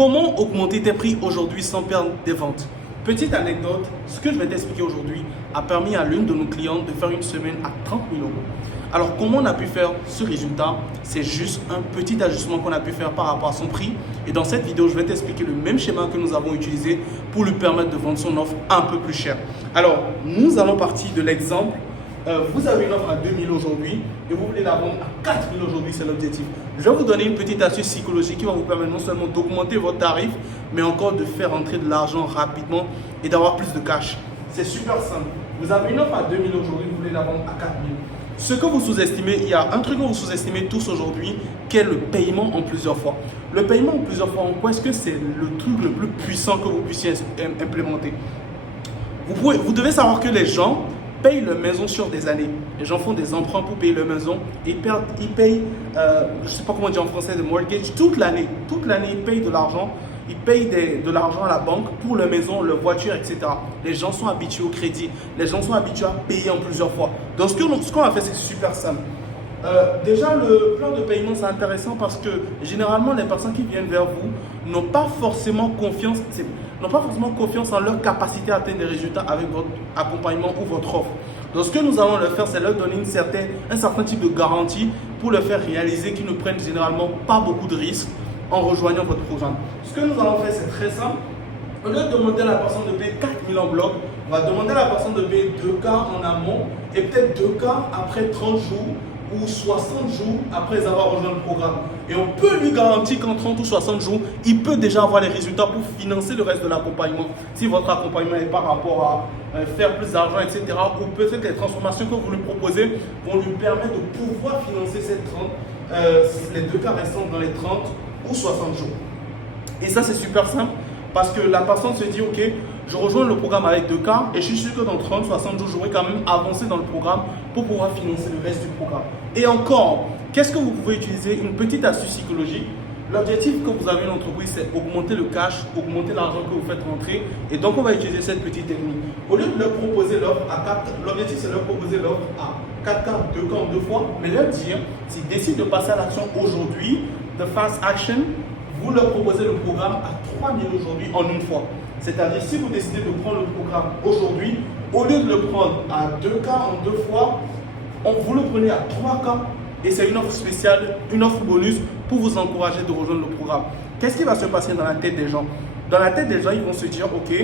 Comment augmenter tes prix aujourd'hui sans perdre des ventes? Petite anecdote, ce que je vais t'expliquer aujourd'hui a permis à l'une de nos clientes de faire une semaine à 30 000 euros. Alors comment on a pu faire ce résultat? C'est juste un petit ajustement qu'on a pu faire par rapport à son prix. Et dans cette vidéo, je vais t'expliquer le même schéma que nous avons utilisé pour lui permettre de vendre son offre un peu plus cher. Alors, nous allons partir de l'exemple. Vous avez une offre à 2 000 aujourd'hui et vous voulez la vendre à 4 000 aujourd'hui, c'est l'objectif. Je vais vous donner une petite astuce psychologique qui va vous permettre non seulement d'augmenter votre tarif, mais encore de faire entrer de l'argent rapidement et d'avoir plus de cash. C'est super simple. Vous avez une offre à 2 000 aujourd'hui, vous voulez la vendre à 4 000. Ce que vous sous-estimez, il y a un truc que vous sous-estimez tous aujourd'hui, qui est le paiement en plusieurs fois. Le paiement en plusieurs fois, en quoi est-ce que c'est le truc le plus puissant que vous puissiez implémenter? Vous devez savoir que les gens payent leur maison sur des années. Les gens font des emprunts pour payer leur maison. Ils payent, je ne sais pas comment dire en français, de mortgage toute l'année. Toute l'année, ils payent de l'argent. Ils payent de l'argent à la banque pour leur maison, leur voiture, etc. Les gens sont habitués au crédit. Les gens sont habitués à payer en plusieurs fois. Donc, ce qu'on a fait, c'est super simple. Déjà, le plan de paiement, c'est intéressant parce que généralement, les personnes qui viennent vers vous n'ont pas forcément confiance en leur capacité à atteindre des résultats avec votre accompagnement ou votre offre. Donc, ce que nous allons leur faire, c'est leur donner un certain type de garantie pour leur faire réaliser qu'ils ne prennent généralement pas beaucoup de risques en rejoignant votre programme. Ce que nous allons faire, c'est très simple. Au lieu de demander à la personne de payer 4 000 en bloc, on va demander à la personne de payer 2K en amont et peut-être 2K après 30 jours ou 60 jours après avoir rejoint le programme. Et on peut lui garantir qu'en 30 ou 60 jours, il peut déjà avoir les résultats pour financer le reste de l'accompagnement. Si votre accompagnement est par rapport à faire plus d'argent, etc. Ou peut-être que les transformations que vous lui proposez vont lui permettre de pouvoir financer les 2K restants dans les 30 ou 60 jours. Et ça, c'est super simple parce que la personne se dit, ok, je rejoins le programme avec 2K et je suis sûr que dans 30, 60 jours, j'aurai quand même avancé dans le programme pour pouvoir financer le reste du programme. Et encore, qu'est-ce que vous pouvez utiliser? Une petite astuce psychologique. L'objectif que vous avez une entreprise, c'est augmenter le cash, augmenter l'argent que vous faites rentrer. Et donc, on va utiliser cette petite technique. Au lieu de leur proposer l'offre à 4, l'objectif, c'est de leur proposer l'offre à 4K, 2K en 2 fois, mais leur dire, s'ils décident de passer à l'action aujourd'hui, de fast action, vous leur proposez le programme à 3 000 aujourd'hui en une fois. C'est-à-dire, si vous décidez de prendre le programme aujourd'hui, au lieu de le prendre à 2K en 2 fois, vous le prenez à 3K et c'est une offre spéciale, une offre bonus pour vous encourager de rejoindre le programme. Qu'est-ce qui va se passer dans la tête des gens? Dans la tête des gens, ils vont se dire, ok,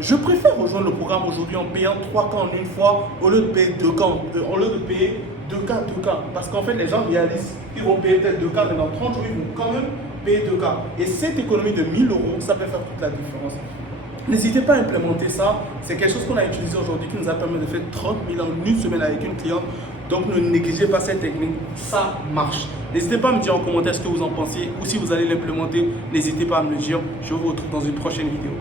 je préfère rejoindre le programme aujourd'hui en payant 3K en une fois au lieu de payer 2K, au lieu de payer 2K. Parce qu'en fait, les gens réalisent qu'ils vont payer peut-être 2K, mais dans 30 jours, ils vont quand même payer 2K. Et cette économie de 1 000 euros, ça peut faire toute la différence. N'hésitez pas à implémenter ça. C'est quelque chose qu'on a utilisé aujourd'hui qui nous a permis de faire 30 000 en une semaine avec une cliente. Donc ne négligez pas cette technique, ça marche. N'hésitez pas à me dire en commentaire ce que vous en pensez ou si vous allez l'implémenter, n'hésitez pas à me le dire. Je vous retrouve dans une prochaine vidéo.